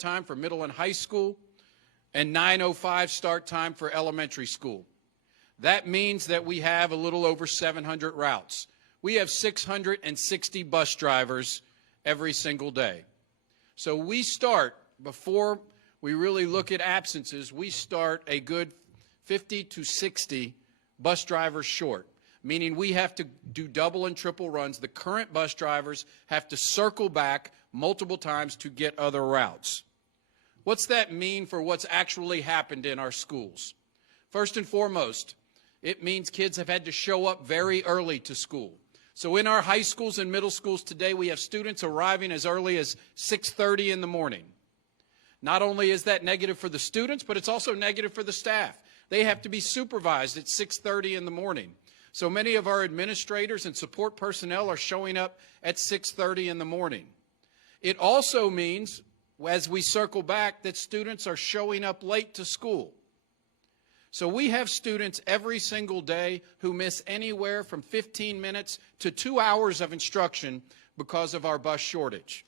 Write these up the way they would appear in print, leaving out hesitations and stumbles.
time for middle and high school, and 9:05 start time for elementary school. That means that we have a little over 700 routes. We have 660 bus drivers every single day. So we start, before we really look at absences, we start a good 50 to 60 bus drivers short, meaning we have to do double and triple runs. The current bus drivers have to circle back multiple times to get other routes. What's that mean for what's actually happened in our schools? First and foremost, it means kids have had to show up very early to school. So in our high schools and middle schools today, we have students arriving as early as 6:30 in the morning. Not only is that negative for the students, but it's also negative for the staff. They have to be supervised at 6:30 in the morning. So many of our administrators and support personnel are showing up at 6:30 in the morning. It also means, as we circle back, that students are showing up late to school. So we have students every single day who miss anywhere from 15 minutes to 2 hours of instruction because of our bus shortage.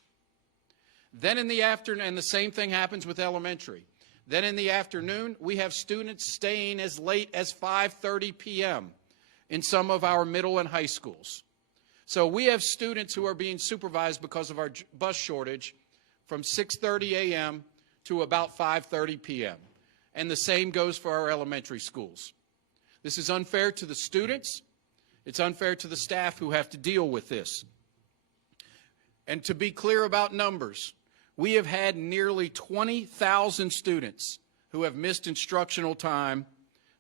Then in the afternoon, and the same thing happens with elementary. Then in the afternoon, we have students staying as late as 5:30 p.m. in some of our middle and high schools. So we have students who are being supervised because of our bus shortage from 6:30 a.m. to about 5:30 p.m. And the same goes for our elementary schools. This is unfair to the students. It's unfair to the staff who have to deal with this. And to be clear about numbers, we have had nearly 20,000 students who have missed instructional time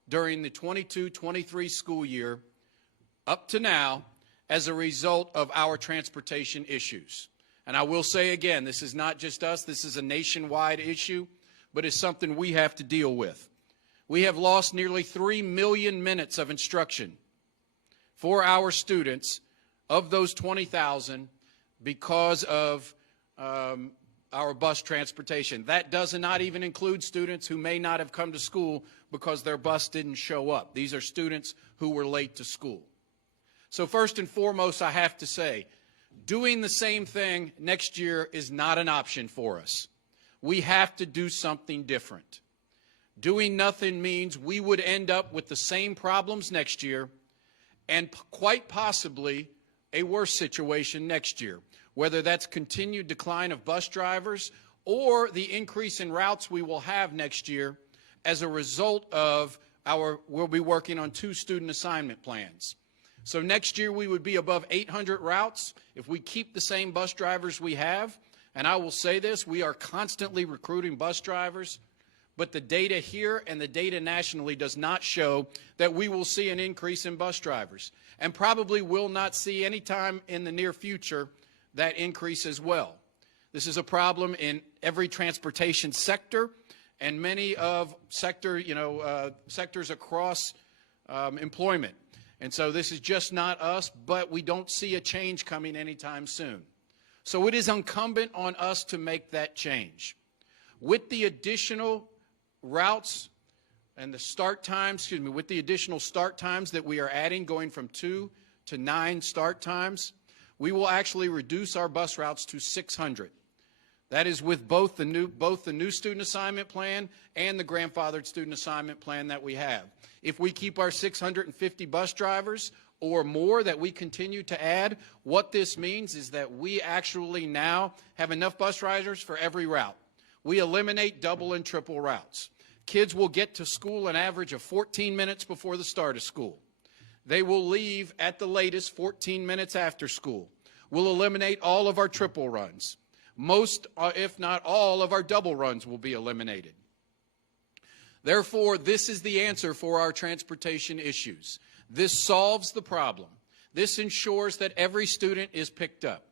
during the 22-23 school year up to now as a result of our transportation issues. And I will say again, this is not just us, this is a nationwide issue, but it's something we have to deal with. We have lost nearly 3 million minutes of instruction for our students of those 20,000 because of our bus transportation. That does not even include students who may not have come to school because their bus didn't show up. These are students who were late to school. So first and foremost, I have to say, doing the same thing next year is not an option for us. We have to do something different. Doing nothing means we would end up with the same problems next year and quite possibly a worse situation next year, whether that's continued decline of bus drivers or the increase in routes we will have next year as a result of we'll be working on 2 student assignment plans. So next year we would be above 800 routes if we keep the same bus drivers we have. And I will say this, we are constantly recruiting bus drivers, but the data here and the data nationally does not show that we will see an increase in bus drivers, and probably will not see any time in the near future that increase as well. This is a problem in every transportation sector and many of sectors across employment. And so this is just not us, but we don't see a change coming anytime soon. So it is incumbent on us to make that change. With the additional routes and the start times, with the additional start times that we are adding, going from 2 to 9 start times, we will actually reduce our bus routes to 600. That is with both the new student assignment plan and the grandfathered student assignment plan that we have. If we keep our 650 bus drivers or more that we continue to add, what this means is that we actually now have enough bus drivers for every route. We eliminate double and triple routes. Kids will get to school an average of 14 minutes before the start of school. They will leave at the latest 14 minutes after school. We'll eliminate all of our triple runs. Most, if not all, of our double runs will be eliminated. Therefore, this is the answer for our transportation issues. This solves the problem. This ensures that every student is picked up.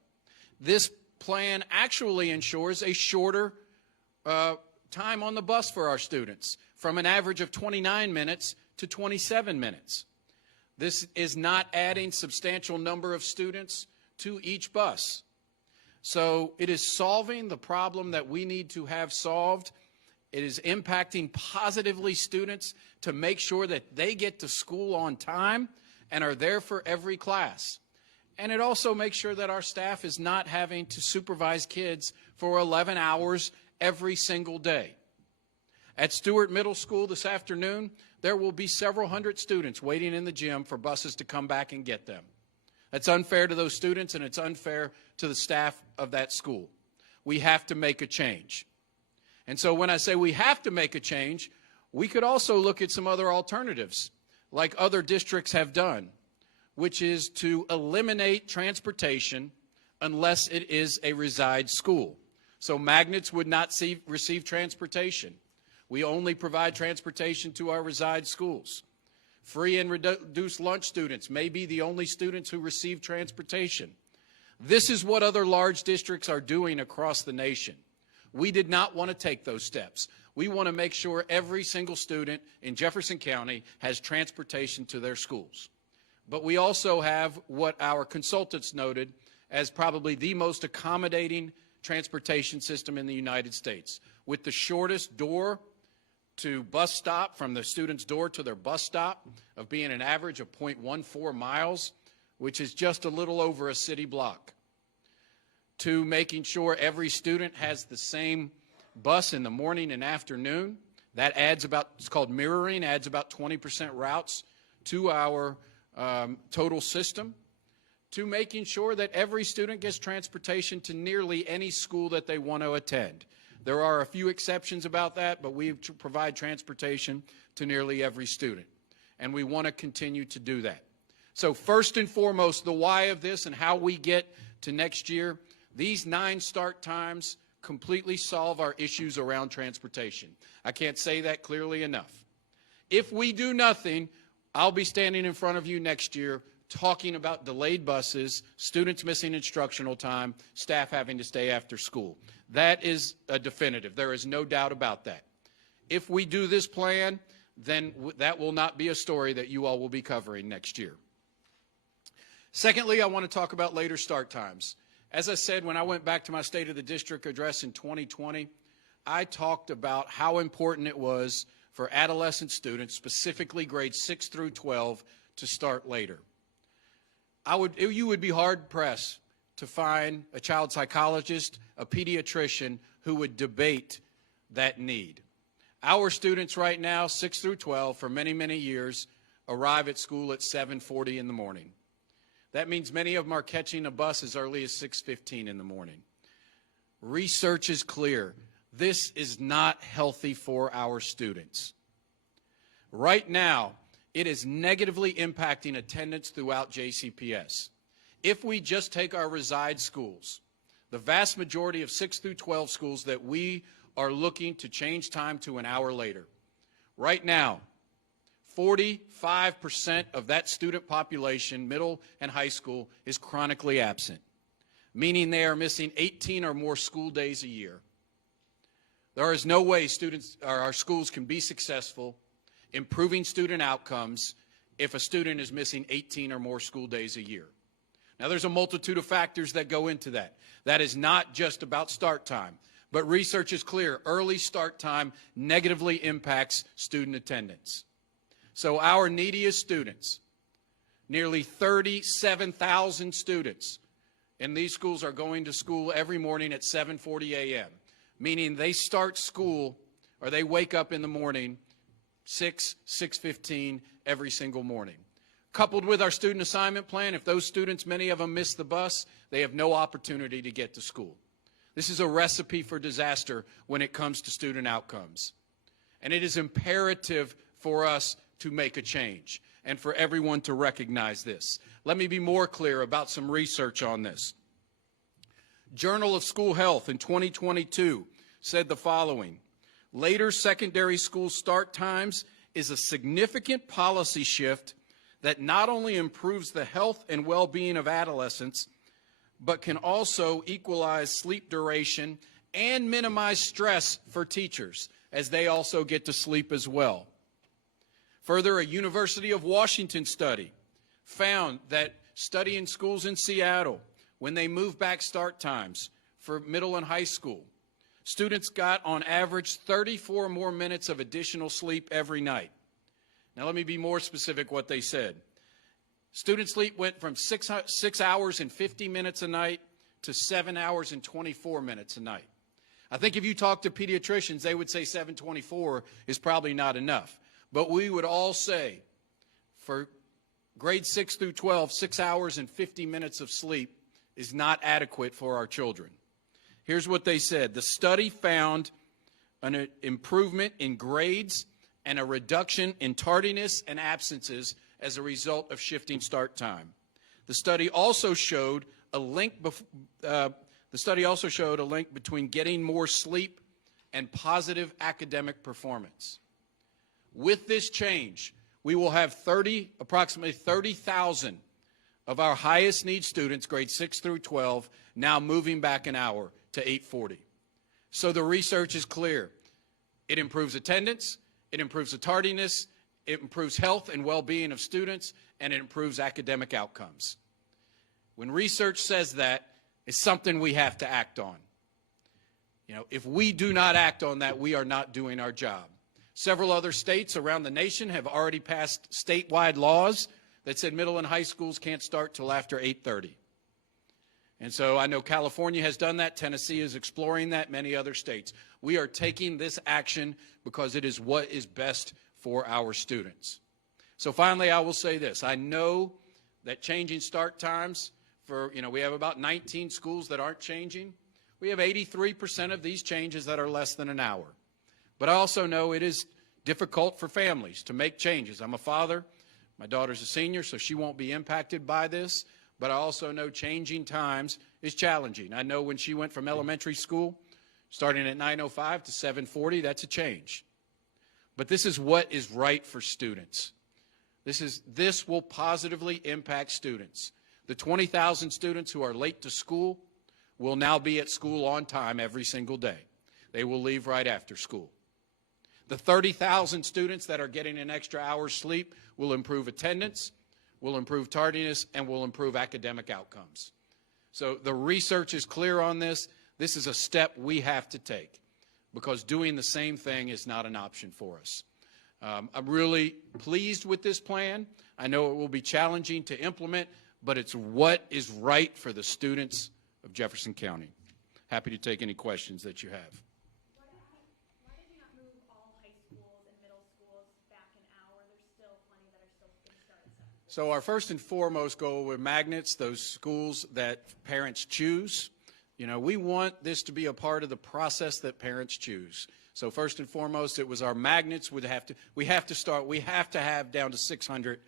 This plan actually ensures a shorter time on the bus for our students, from an average of 29 minutes to 27 minutes. This is not adding substantial number of students to each bus. So it is solving the problem that we need to have solved. It is impacting positively students to make sure that they get to school on time and are there for every class. And it also makes sure that our staff is not having to supervise kids for 11 hours every single day. At Stewart Middle School this afternoon, there will be several hundred students waiting in the gym for buses to come back and get them. That's unfair to those students, and it's unfair to the staff of that school. We have to make a change. And so when I say we have to make a change, we could also look at some other alternatives, like other districts have done, which is to eliminate transportation unless it is a reside school. So magnets would not receive transportation. We only provide transportation to our reside schools. Free and reduced lunch students may be the only students who receive transportation. This is what other large districts are doing across the nation. We did not want to take those steps. We want to make sure every single student in Jefferson County has transportation to their schools. But we also have what our consultants noted as probably the most accommodating transportation system in the United States, with the shortest door to bus stop from the student's door to their bus stop of being an average of 0.14 miles, which is just a little over a city block, to making sure every student has the same bus in the morning and afternoon. That adds about, it's called mirroring, adds about 20% routes to our total system, to making sure that every student gets transportation to nearly any school that they want to attend. There are a few exceptions about that, but we provide transportation to nearly every student, and we want to continue to do that. So first and foremost, the why of this and how we get to next year, these 9 start times completely solve our issues around transportation. I can't say that clearly enough. If we do nothing, I'll be standing in front of you next year talking about delayed buses, students missing instructional time, staff having to stay after school. That is a definitive. There is no doubt about that. If we do this plan, then that will not be a story that you all will be covering next year. Secondly, I want to talk about later start times. As I said, when I went back to my State of the District address in 2020, I talked about how important it was for adolescent students, specifically grades 6 through 12, to start later. You would be hard-pressed to find a child psychologist, a pediatrician, who would debate that need. Our students right now, 6 through 12, for many, many years, arrive at school at 7:40 in the morning. That means many of them are catching a bus as early as 6:15 in the morning. Research is clear. This is not healthy for our students. Right now, it is negatively impacting attendance throughout JCPS. If we just take our reside schools, the vast majority of 6 through 12 schools that we are looking to change time to an hour later, right now, 45% of that student population, middle and high school, is chronically absent, meaning they are missing 18 or more school days a year. There is no way our schools can be successful improving student outcomes if a student is missing 18 or more school days a year. Now, there's a multitude of factors that go into that. That is not just about start time, but research is clear. Early start time negatively impacts student attendance. So our neediest students, nearly 37,000 students in these schools, are going to school every morning at 7:40 a.m., meaning they start school or they wake up in the morning 6:15 every single morning. Coupled with our student assignment plan, if those students, many of them, miss the bus, they have no opportunity to get to school. This is a recipe for disaster when it comes to student outcomes. And it is imperative for us to make a change and for everyone to recognize this. Let me be more clear about some research on this. Journal of School Health in 2022 said the following: later secondary school start times is a significant policy shift that not only improves the health and well-being of adolescents, but can also equalize sleep duration and minimize stress for teachers, as they also get to sleep as well. Further, a University of Washington study found that studying schools in Seattle, when they moved back start times for middle and high school, students got on average 34 more minutes of additional sleep every night. Now let me be more specific what they said. Student sleep went from 6 hours and 50 minutes a night to 7 hours and 24 minutes a night. I think if you talk to pediatricians, they would say 724 is probably not enough. But we would all say for grades 6 through 12, 6 hours and 50 minutes of sleep is not adequate for our children. Here's what they said. The study found an improvement in grades and a reduction in tardiness and absences as a result of shifting start time. The study also showed a link between getting more sleep and positive academic performance. With this change, we will have approximately 30,000 of our highest need students, grades 6 through 12, now moving back an hour to 8:40. So the research is clear. It improves attendance, it improves the tardiness, it improves health and well-being of students, and it improves academic outcomes. When research says that, it's something we have to act on. You know, if we do not act on that, we are not doing our job. Several other states around the nation have already passed statewide laws that said middle and high schools can't start till after 8:30. And so I know California has done that. Tennessee is exploring that. Many other states. We are taking this action because it is what is best for our students. So finally, I will say this. I know that changing start times we have about 19 schools that aren't changing. We have 83% of these changes that are less than an hour. But I also know it is difficult for families to make changes. I'm a father. My daughter's a senior, so she won't be impacted by this. But I also know changing times is challenging. I know when she went from elementary school, starting at 9:05 to 7:40, that's a change. But this is what is right for students. This will positively impact students. The 20,000 students who are late to school will now be at school on time every single day. They will leave right after school. The 30,000 students that are getting an extra hour's sleep will improve attendance, will improve tardiness, and will improve academic outcomes. So the research is clear on this. This is a step we have to take because doing the same thing is not an option for us. I'm really pleased with this plan. I know it will be challenging to implement, but it's what is right for the students of Jefferson County. Happy to take any questions that you have. Why did you not move all high schools and middle schools back an hour? There's still plenty that are still going to start at 7. So our first and foremost goal with magnets, those schools that parents choose, we want this to be a part of the process that parents choose. So first and foremost, it was our magnets we have to have down to 600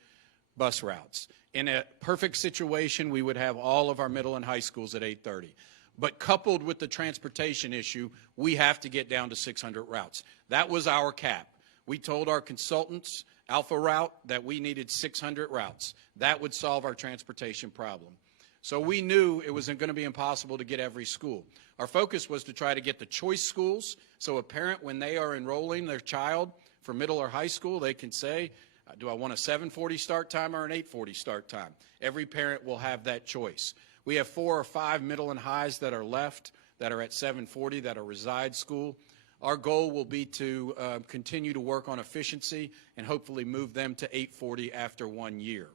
bus routes. In a perfect situation, we would have all of our middle and high schools at 8:30. But coupled with the transportation issue, we have to get down to 600 routes. That was our cap. We told our consultants, Alpha Route, that we needed 600 routes. That would solve our transportation problem. So we knew it wasn't going to be impossible to get every school. Our focus was to try to get the choice schools, so a parent, when they are enrolling their child for middle or high school, they can say, do I want a 7:40 start time or an 8:40 start time? Every parent will have that choice. We have 4 or 5 middle and highs that are left that are at 7:40 that are reside school. Our goal will be to continue to work on efficiency and hopefully move them to 8:40 after 1 year.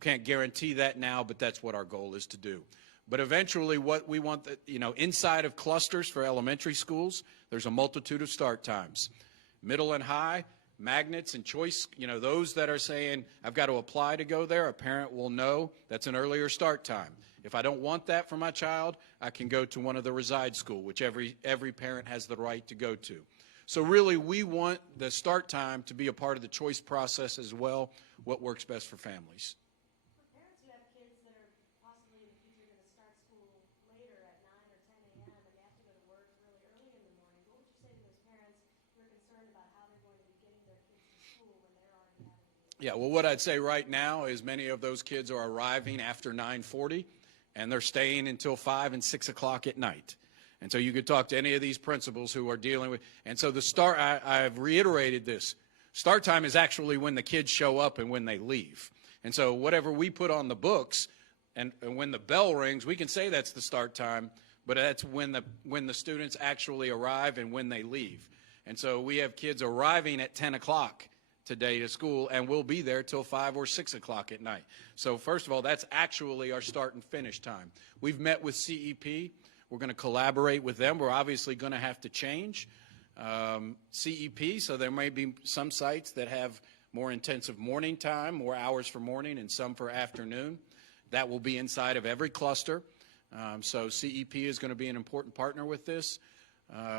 Can't guarantee that now, but that's what our goal is to do. But eventually what we want, inside of clusters for elementary schools, there's a multitude of start times. Middle and high, magnets and choice, those that are saying, I've got to apply to go there, a parent will know that's an earlier start time. If I don't want that for my child, I can go to one of the reside school, which every parent has the right to go to. So really, we want the start time to be a part of the choice process as well, what works best for families. For parents who have kids that are possibly in the future going to start school later at 9 or 10 a.m. and they have to go to work really early in the morning, what would you say to those parents who are concerned about how they're going to be getting their kids to school when they're already having to? Yeah, well, what I'd say right now is many of those kids are arriving after 9:40, and they're staying until 5 and 6 o'clock at night. And so you could talk to any of these principals who are dealing with, and so I've reiterated this, start time is actually when the kids show up and when they leave. And so whatever we put on the books, and when the bell rings, we can say that's the start time, but that's when the students actually arrive and when they leave. And so we have kids arriving at 10 o'clock today to school, and we'll be there till 5 or 6 o'clock at night. So first of all, that's actually our start and finish time. We've met with CEP. We're going to collaborate with them. We're obviously going to have to change CEP, so there may be some sites that have more intensive morning time, more hours for morning, and some for afternoon. That will be inside of every cluster. So CEP is going to be an important partner with this.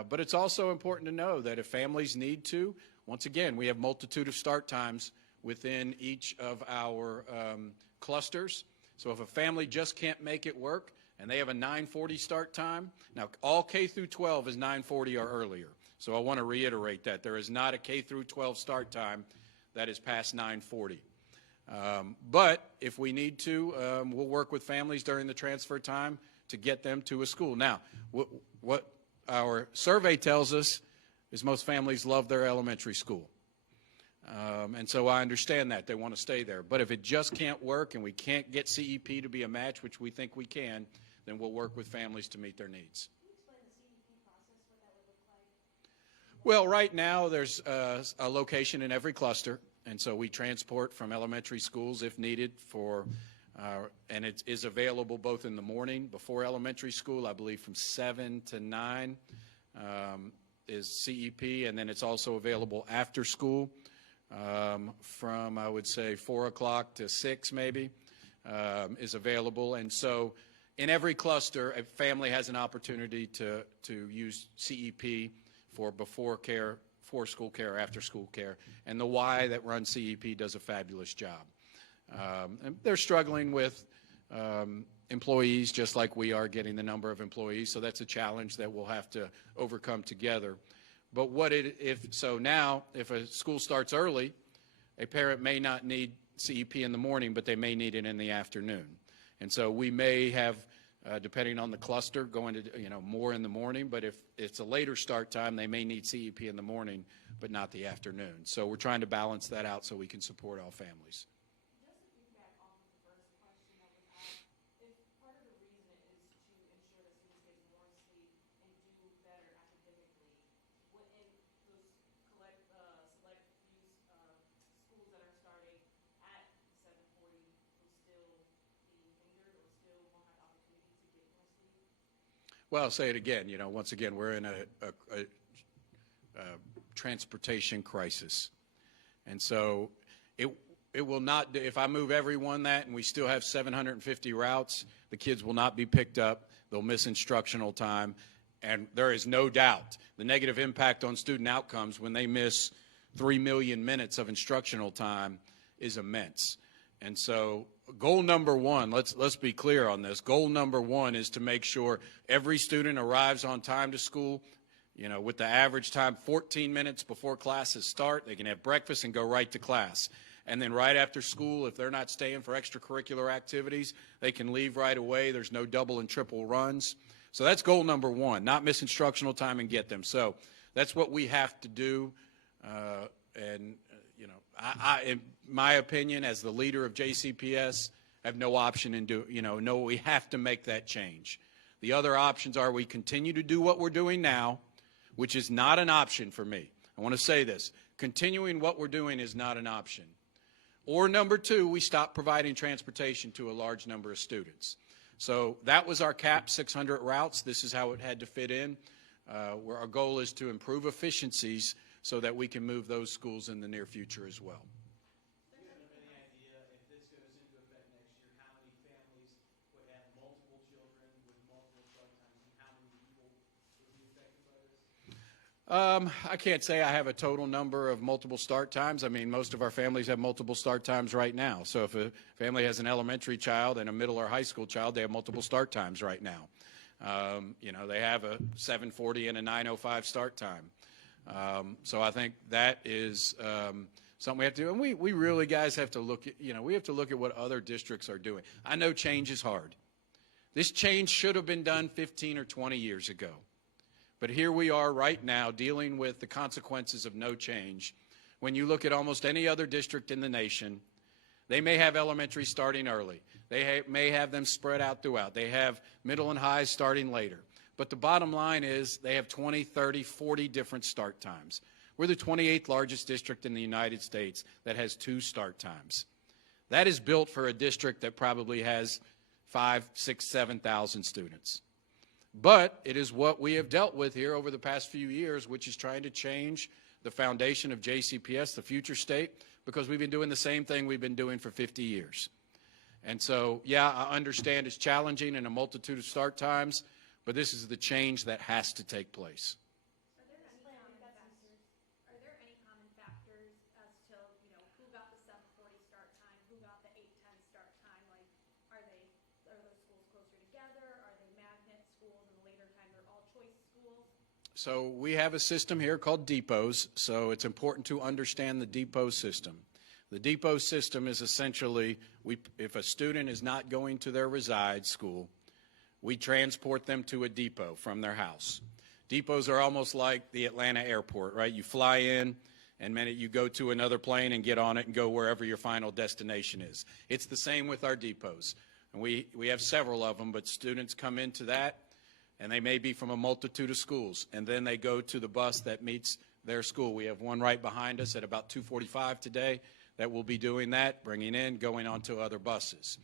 But it's also important to know that if families need to, once again, we have multitude of start times within each of our clusters. So if a family just can't make it work and they have a 9:40 start time, now all K through 12 is 9:40 or earlier. So I want to reiterate that. There is not a K through 12 start time that is past 9:40. But if we need to, we'll work with families during the transfer time to get them to a school. Now, what our survey tells us is most families love their elementary school. And so I understand that. They want to stay there. But if it just can't work and we can't get CEP to be a match, which we think we can, then we'll work with families to meet their needs. Can you explain the CEP process, what that would look like? Well, right now there's a location in every cluster, and so we transport from elementary schools if needed for, and it is available both in the morning before elementary school, I believe from 7 to 9 is CEP, and then it's also available after school from, I would say, 4 o'clock to 6 maybe is available. And so in every cluster, a family has an opportunity to use CEP for before care, for school care, after school care. And the Y that runs CEP does a fabulous job. And they're struggling with employees just like we are getting the number of employees. So that's a challenge that we'll have to overcome together. But now, if a school starts early, a parent may not need CEP in the morning, but they may need it in the afternoon. And so we may have, depending on the cluster, going to more in the morning. But if it's a later start time, they may need CEP in the morning, but not the afternoon. So we're trying to balance that out so we can support all families. Just to piggyback off of the first question that was asked, if part of the reason is to ensure that students get more sleep and do better academically, wouldn't those select few schools that are starting at 7:40 will still be hindered or still won't have the opportunity to get more sleep? Well, I'll say it again. Once again, we're in a transportation crisis. And so it will not, if I move everyone that and we still have 750 routes, the kids will not be picked up. They'll miss instructional time. And there is no doubt the negative impact on student outcomes when they miss 3 million minutes of instructional time is immense. And so goal number one, let's be clear on this. Goal number one is to make sure every student arrives on time to school, with the average time 14 minutes before classes start. They can have breakfast and go right to class. And then right after school, if they're not staying for extracurricular activities, they can leave right away. There's no double and triple runs. So that's goal number one, not miss instructional time and get them. So that's what we have to do. In my opinion, as the leader of JCPS, I have no option we have to make that change. The other options are we continue to do what we're doing now, which is not an option for me. I want to say this. Continuing what we're doing is not an option. Or number two, we stop providing transportation to a large number of students. So that was our cap, 600 routes. This is how it had to fit in. Where our goal is to improve efficiencies so that we can move those schools in the near future as well. Do you have any idea if this goes into effect next year, how many families would have multiple children with multiple start times and how many people would be affected by this? I can't say I have a total number of multiple start times. I mean, most of our families have multiple start times right now. So if a family has an elementary child and a middle or high school child, they have multiple start times right now. They have a 7:40 and a 9:05 start time. So I think that is something we have to do. And we really, guys, have to look at, we have to look at what other districts are doing. I know change is hard. This change should have been done 15 or 20 years ago. But here we are right now dealing with the consequences of no change. When you look at almost any other district in the nation, they may have elementary starting early. They may have them spread out throughout. They have middle and high starting later. But the bottom line is they have 20, 30, 40 different start times. We're the 28th largest district in the United States that has 2 start times. That is built for a district that probably has 5, 6, 7,000 students. But it is what we have dealt with here over the past few years, which is trying to change the foundation of JCPS, the future state, because we've been doing the same thing we've been doing for 50 years. And so, yeah, I understand it's challenging in a multitude of start times, but this is the change that has to take place. Are there any common factors as to, who got the 7:40 start time, who got the 8:10 start time? Like, are those schools closer together? Are they magnet schools and the later time they're all choice schools? So we have a system here called depots, so it's important to understand the depot system. The depot system is essentially, if a student is not going to their reside school, we transport them to a depot from their house. Depots are almost like the Atlanta airport, right? You fly in, and then you go to another plane and get on it and go wherever your final destination is. It's the same with our depots. And we have several of them, but students come into that, and they may be from a multitude of schools, and then they go to the bus that meets their school. We have one right behind us at about 2:45 today that will be doing that, bringing in, going on to other buses.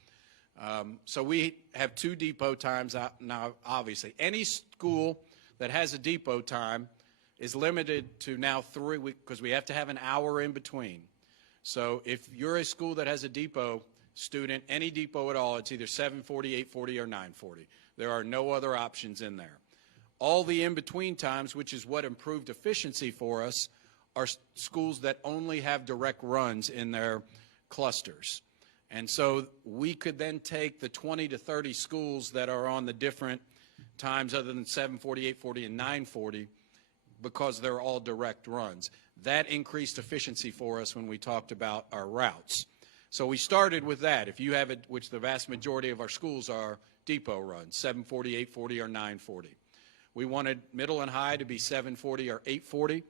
So we have 2 depot times out now, obviously. Any school that has a depot time is limited to now 3, because we have to have an hour in between. So if you're a school that has a depot student, any depot at all, it's either 7:40, 8:40, or 9:40. There are no other options in there. All the in-between times, which is what improved efficiency for us, are schools that only have direct runs in their clusters. And so we could then take the 20 to 30 schools that are on the different times other than 7:40, 8:40, and 9:40, because they're all direct runs. That increased efficiency for us when we talked about our routes. So we started with that. If you have it, which the vast majority of our schools are depot runs, 7:40, 8:40, or 9:40. We wanted middle and high to be 7:40 or 8:40.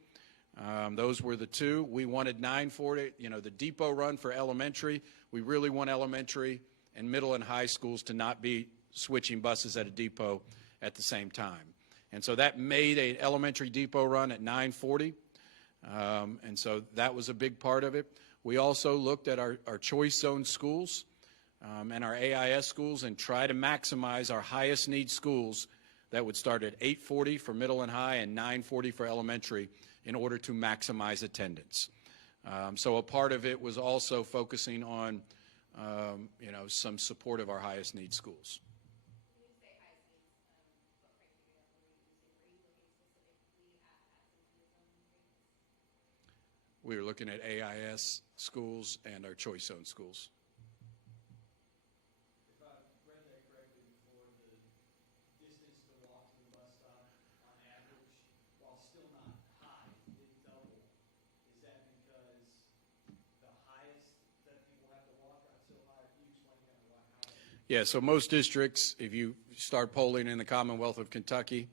Those were the 2. We wanted 9:40, the depot run for elementary. We really want elementary and middle and high schools to not be switching buses at a depot at the same time. And so that made an elementary depot run at 9:40. And so that was a big part of it. We also looked at our choice zone schools and our AIS schools and try to maximize our highest need schools that would start at 8:40 for middle and high and 9:40 for elementary in order to maximize attendance. So a part of it was also focusing on, some support of our highest need schools. When you say highest needs, what criteria were you looking specifically at We were looking at AIS schools and our choice zone schools. If I read that correctly before, the distance to walk to the bus stop on average, while still not high, did double. Is that because the highest that people have to walk got so high? Can you explain kind of how? Yeah, so most districts, if you start polling in the Commonwealth of Kentucky,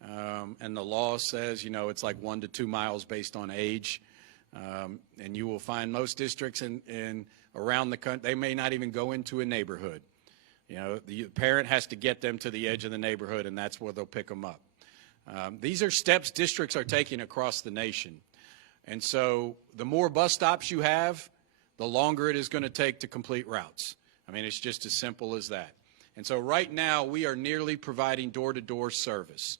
and the law says, it's like 1 to 2 miles based on age, and you will find most districts in around the country, they may not even go into a neighborhood. The parent has to get them to the edge of the neighborhood, and that's where they'll pick them up. These are steps districts are taking across the nation. And so the more bus stops you have, the longer it is going to take to complete routes. I mean, it's just as simple as that. And so right now, we are nearly providing door-to-door service.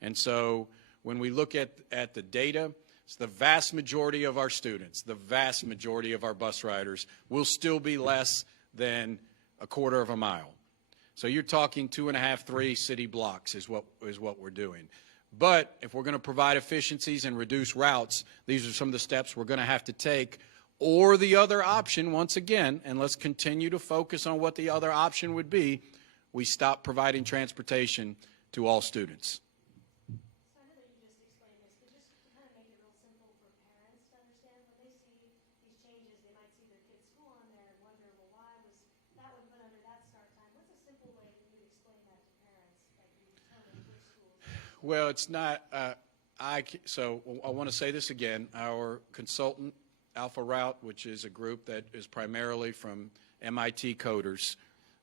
And so when we look at the data, it's the vast majority of our students, the vast majority of our bus riders will still be less than a quarter of a mile. So you're talking 2.5, 3 city blocks is what we're doing. But if we're going to provide efficiencies and reduce routes, these are some of the steps we're going to have to take. Or the other option, once again, and let's continue to focus on what the other option would be, we stop providing transportation to all students. So I know that you just explained this, but just to kind of make it real simple for parents to understand, when they see these changes, they might see their kid's school on there and wonder, well, why was that one put under that start time? What's a simple way for you to explain that to parents, that you determine which schools? Well, it's not, so I want to say this again. Our consultant, Alpha Route, which is a group that is primarily from MIT coders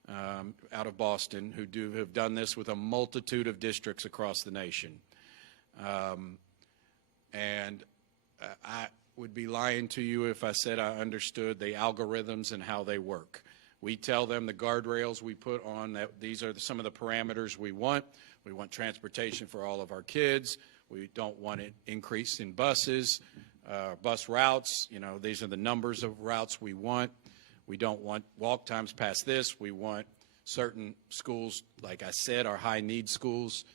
out of Boston, who have done this with a multitude of districts across the nation. And I would be lying to you if I said I understood the algorithms and how they work. We tell them the guardrails we put on, that these are some of the parameters we want. We want transportation for all of our kids. We don't want it increased in buses, bus routes. You know, these are the numbers of routes we want. We don't want walk times past this. We want certain schools, like I said, are high-need schools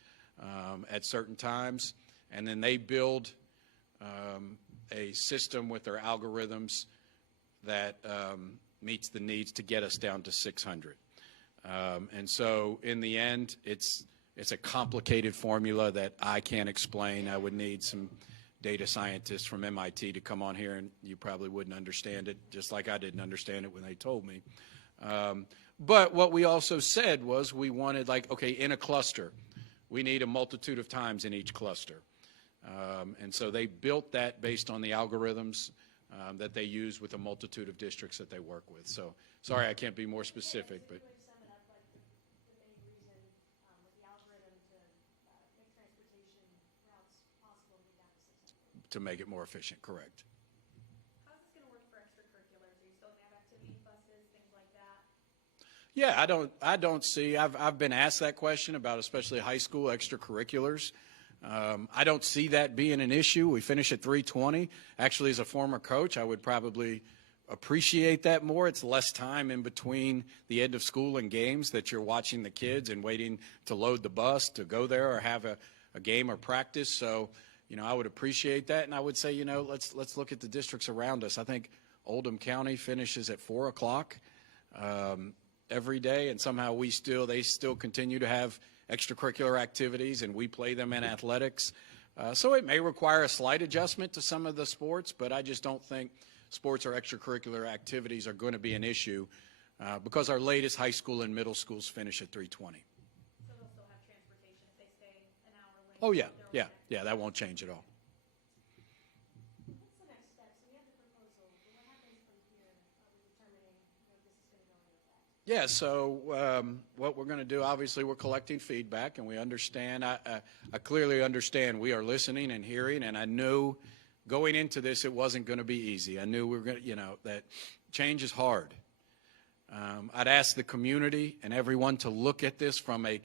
at certain times. And then they build a system with their algorithms that meets the needs to get us down to 600. And so in the end, it's a complicated formula that I can't explain. I would need some data scientists from MIT to come on here, and you probably wouldn't understand it, just like I didn't understand it when they told me. But what we also said was we wanted, like, okay, in a cluster, we need a multitude of times in each cluster. And so they built that based on the algorithms that they use with a multitude of districts that they work with. So sorry I can't be more specific, but. To make it more efficient, correct. How's this going to work for extracurriculars? Are you still going to have activity buses, things like that? Yeah, I don't see. I've been asked that question about especially high school extracurriculars. I don't see that being an issue. We finish at 3:20. Actually, as a former coach, I would probably appreciate that more. It's less time in between the end of school and games that you're watching the kids and waiting to load the bus to go there or have a game or practice. So, you know, I would appreciate that, and I would say, you know, let's look at the districts around us. I think Oldham County finishes at 4 o'clock every day, and somehow they still continue to have extracurricular activities, and we play them in athletics. So it may require a slight adjustment to some of the sports, but I just don't think sports or extracurricular activities are going to be an issue because our latest high school and middle schools finish at 3:20. So they'll still have transportation if they stay an hour late? Oh, yeah, that won't change at all. What's the next step? So we have the proposal, but what happens from here with determining if this is going to go into effect? Yeah, so what we're going to do, obviously, we're collecting feedback, and we understand. I clearly understand we are listening and hearing, and I knew going into this it wasn't going to be easy. I knew we were going to, you know, that change is hard. I'd ask the community and everyone to look at this from a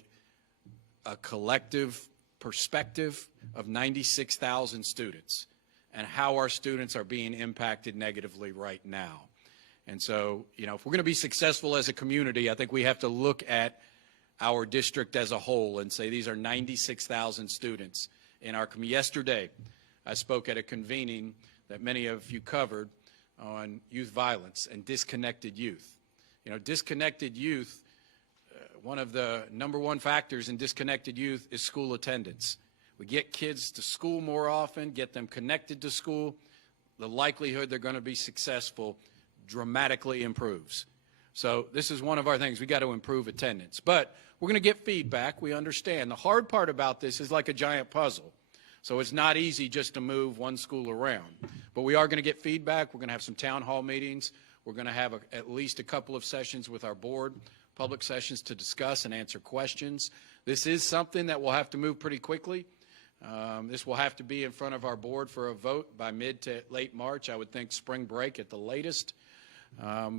collective perspective of 96,000 students and how our students are being impacted negatively right now. And so, you know, if we're going to be successful as a community, I think we have to look at our district as a whole and say these are 96,000 students in our community. Yesterday, I spoke at a convening that many of you covered on youth violence and disconnected youth. You know, disconnected youth, one of the #1 factors in disconnected youth is school attendance. We get kids to school more often, get them connected to school, the likelihood they're going to be successful dramatically improves. So this is one of our things. We got to improve attendance. But we're going to get feedback. We understand. The hard part about this is like a giant puzzle. So it's not easy just to move one school around. But we are going to get feedback. We're going to have some town hall meetings. We're going to have at least a couple of sessions with our board, public sessions to discuss and answer questions. This is something that will have to move pretty quickly. This will have to be in front of our board for a vote by mid to late March. I would think spring break at the latest,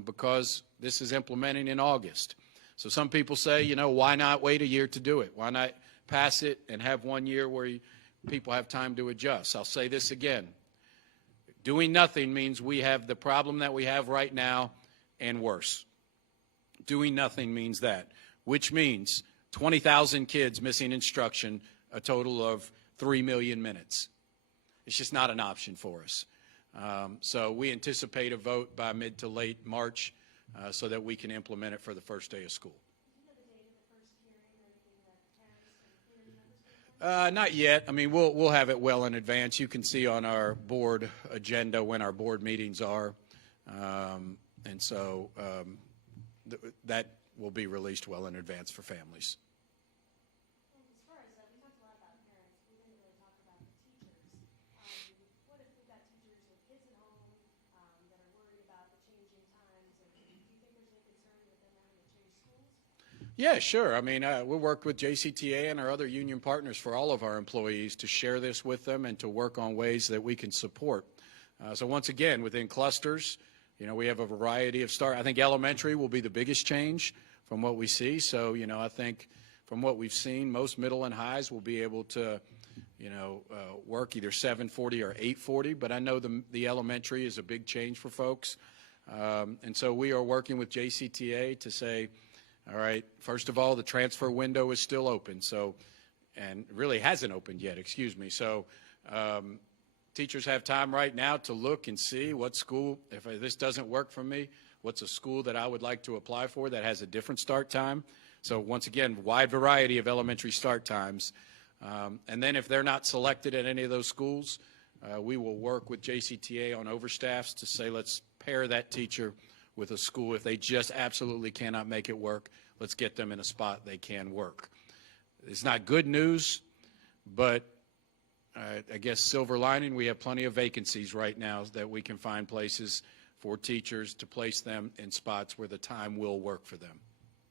because this is implementing in August. So some people say, you know, why not wait a year to do it? Why not pass it and have 1 year where people have time to adjust? I'll say this again. Doing nothing means we have the problem that we have right now and worse. Doing nothing means that, which means 20,000 kids missing instruction, a total of 3 million minutes. It's just not an option for us. So we anticipate a vote by mid to late March so that we can implement it for the first day of school. Do you know the date of the first hearing or anything that parents and community members can? Not yet. I mean, we'll have it well in advance. You can see on our board agenda when our board meetings are. And so that will be released well in advance for families. And as far as, we talked a lot about parents, we didn't really talk about the teachers. What if we've got teachers with kids at home that are worried about the changing times? And do you think there's any concern with them having to change schools? Yeah, sure. I mean, we work with JCTA and our other union partners for all of our employees to share this with them and to work on ways that we can support. So once again, within clusters, You know, we have a variety of I think elementary will be the biggest change from what we see. So, you know, I think from what we've seen, most middle and highs will be able to, you know, work either 740 or 840. But I know the elementary is a big change for folks. And so we are working with JCTA to say, all right, first of all, the transfer window is still open. So, and really hasn't opened yet, excuse me. So teachers have time right now to look and see what school, if this doesn't work for me, what's a school that I would like to apply for that has a different start time. So once again, wide variety of elementary start times. And then if they're not selected at any of those schools, we will work with JCTA on overstaffs to say, let's pair that teacher with a school. If they just absolutely cannot make it work, let's get them in a spot they can work. It's not good news, but I guess silver lining, we have plenty of vacancies right now that we can find places for teachers to place them in spots where the time will work for them.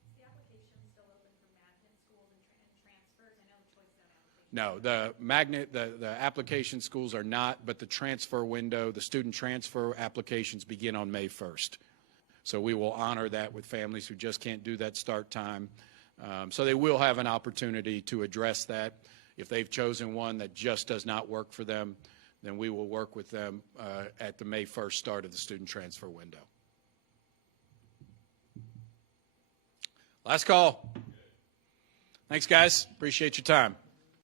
Is the application still open for magnet schools and transfers? I know the choice zone application. No, the application schools are not, but the transfer window, the student transfer applications begin on May 1st. So we will honor that with families who just can't do that start time. So they will have an opportunity to address that. If they've chosen one that just does not work for them, then we will work with them at the May 1st start of the student transfer window. Last call. Thanks, guys. Appreciate your time.